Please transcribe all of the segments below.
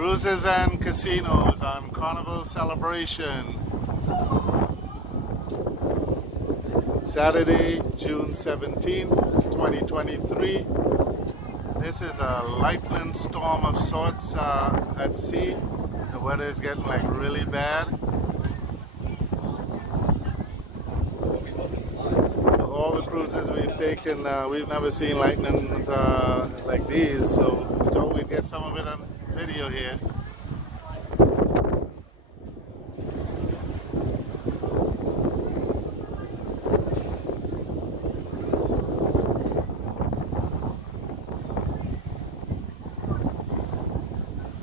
Cruises and casinos on Carnival Celebration. Saturday, June 17th, 2023. This is a lightning storm of sorts at sea. The weather is getting like really bad. All the cruises we've taken, we've never seen lightning like these, so we thought we'd get some of it on video here.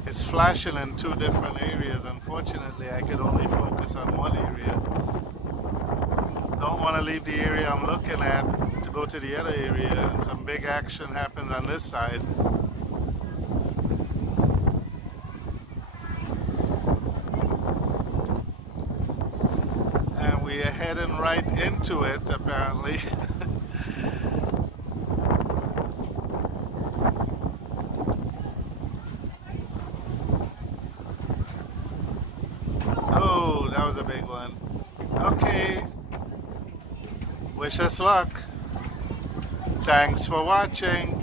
It's flashing in two different areas. Unfortunately, I could only focus on one area. Don't want to leave the area I'm looking at to go to the other area, and some big action happens on this side. And we are heading right into it, apparently. Oh, that was a big one. Okay. Wish us luck. Thanks for watching.